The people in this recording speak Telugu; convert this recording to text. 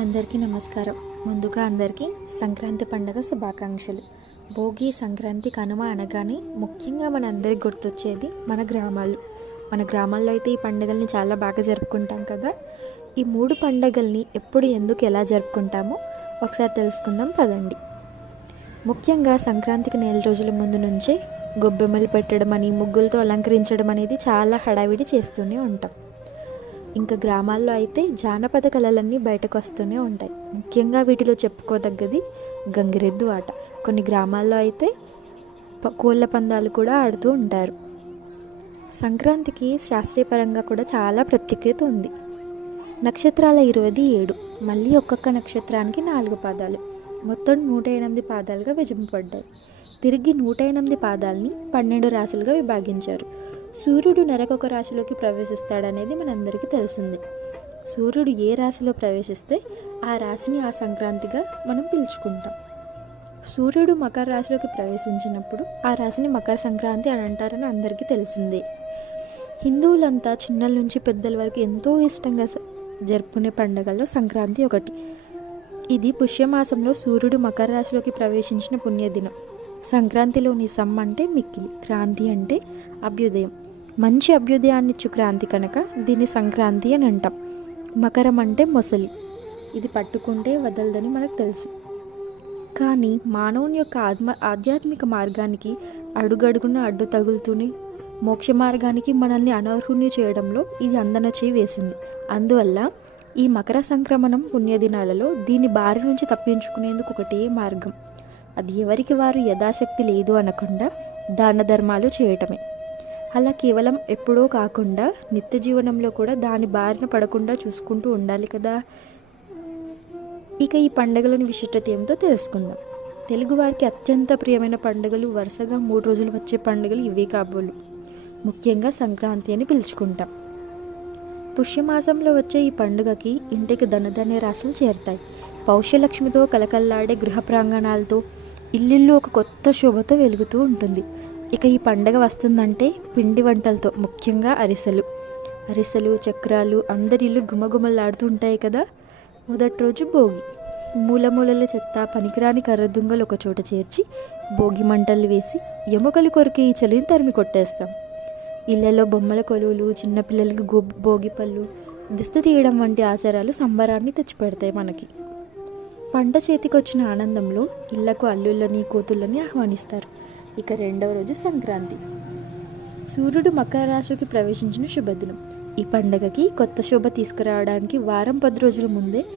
అందరికీ నమస్కారం. ముందుగా అందరికీ సంక్రాంతి పండుగ శుభాకాంక్షలు. భోగి, సంక్రాంతి, కనుమ అనగానే ముఖ్యంగా మన అందరికి గుర్తొచ్చేది మన గ్రామాలు. మన గ్రామాల్లో అయితే ఈ పండుగల్ని చాలా బాగా జరుపుకుంటాం కదా. ఈ 3 పండుగల్ని ఎప్పుడు, ఎందుకు, ఎలా జరుపుకుంటామో ఒకసారి తెలుసుకుందాం పదండి. ముఖ్యంగా సంక్రాంతికి నెల రోజుల ముందు నుంచే గొబ్బెమ్మలు పెట్టడం అని, ముగ్గులతో అలంకరించడం అనేది చాలా హడావిడి చేస్తూనే ఉంటాం. ఇంకా గ్రామాల్లో అయితే జానపద కళలన్నీ బయటకు వస్తూనే ఉంటాయి. ముఖ్యంగా వీటిలో చెప్పుకోదగ్గది గంగిరెద్దు ఆట. కొన్ని గ్రామాల్లో అయితే కోళ్ళ పందాలు కూడా ఆడుతూ ఉంటారు. సంక్రాంతికి శాస్త్రీయపరంగా కూడా చాలా ప్రత్యేకత ఉంది. నక్షత్రాల 27, మళ్ళీ ఒక్కొక్క నక్షత్రానికి 4 పాదాలు, మొత్తం 108 పాదాలుగా విభజింపబడ్డాయి. తిరిగి 108 పాదాలని 12 రాశులుగా విభాగించారు. సూర్యుడు నెలకొక రాశిలోకి ప్రవేశిస్తాడనేది మనందరికీ తెలిసిందే. సూర్యుడు ఏ రాశిలో ప్రవేశిస్తే ఆ రాశిని ఆ సంక్రాంతిగా మనం పిలుచుకుంటాం. సూర్యుడు మకర రాశిలోకి ప్రవేశించినప్పుడు ఆ రాశిని మకర సంక్రాంతి అని అంటారని అందరికీ తెలిసిందే. హిందువులంతా చిన్నల నుంచి పెద్దల వరకు ఎంతో ఇష్టంగా జరుపుకునే పండుగల్లో సంక్రాంతి ఒకటి. ఇది పుష్యమాసంలో సూర్యుడు మకర రాశిలోకి ప్రవేశించిన పుణ్యదినం. సంక్రాంతిలోని సమ్ అంటే మిక్కిలి, క్రాంతి అంటే అభ్యుదయం, మంచి అభ్యుదయాన్ని ఇచ్చు క్రాంతి కనుక దీన్ని సంక్రాంతి అని అంటాం. మకరం అంటే మొసలి, ఇది పట్టుకుంటే వదలదని మనకు తెలుసు. కానీ మానవుని యొక్క ఆధ్యాత్మిక మార్గానికి అడుగడుగున అడ్డు తగులుతూనే మోక్ష మార్గానికి మనల్ని అనర్హుని చేయడంలో ఇది అందన చేయి వేసింది. అందువల్ల ఈ మకర సంక్రమణం పుణ్యదినాలలో దీని బారి నుంచి తప్పించుకునేందుకు ఒకటే మార్గం. అది ఎవరికి వారు యథాశక్తి లేదు అనకుండా దాన ధర్మాలు చేయటమే. అలా కేవలం ఎప్పుడో కాకుండా నిత్య జీవనంలో కూడా దాని బారిన పడకుండా చూసుకుంటూ ఉండాలి కదా. ఇక ఈ పండుగలోని విశిష్టత ఏమిటో తెలుసుకుందాం. తెలుగువారికి అత్యంత ప్రియమైన పండుగలు వరుసగా 3 రోజులు వచ్చే పండుగలు ఇవే కాబోలు. ముఖ్యంగా సంక్రాంతి అని పిలుచుకుంటాం. పుష్యమాసంలో వచ్చే ఈ పండుగకి ఇంటికి ధనధాన్య రాశులు చేరుతాయి. పౌష్యలక్ష్మితో కలకల్లాడే గృహ ప్రాంగణాలతో ఇల్లు ఒక కొత్త శోభతో వెలుగుతూ ఉంటుంది. ఇక ఈ పండగ వస్తుందంటే పిండి వంటలతో, ముఖ్యంగా అరిసెలు, చక్రాలు అందరిల్లు గుమగుమలాడుతూ ఉంటాయి కదా. మొదటి రోజు భోగి. మూలమూలల చెత్త, పనికిరాని కర్రదుంగలు ఒక చోట చేర్చి భోగి మంటలు వేసి ఎముకలు కొరికి ఈ చలిని తరిమి కొట్టేస్తాం. ఇళ్లలో బొమ్మల కొలువులు, చిన్నపిల్లలకి భోగి పళ్ళు, దిష్టి తీయడం వంటి ఆచారాలు సంబరాన్ని తెచ్చిపెడతాయి మనకి. పంట చేతికొచ్చిన ఆనందంలో ఇళ్లకు అల్లుళ్ళని, కూతుళ్ళని ఆహ్వానిస్తారు. ఇక రెండవ రోజు సంక్రాంతి. సూర్యుడు మకర రాశికి ప్రవేశించిన శుభదినం. ఈ పండగకి కొత్త శోభ తీసుకురావడానికి వారం 10 రోజుల ముందే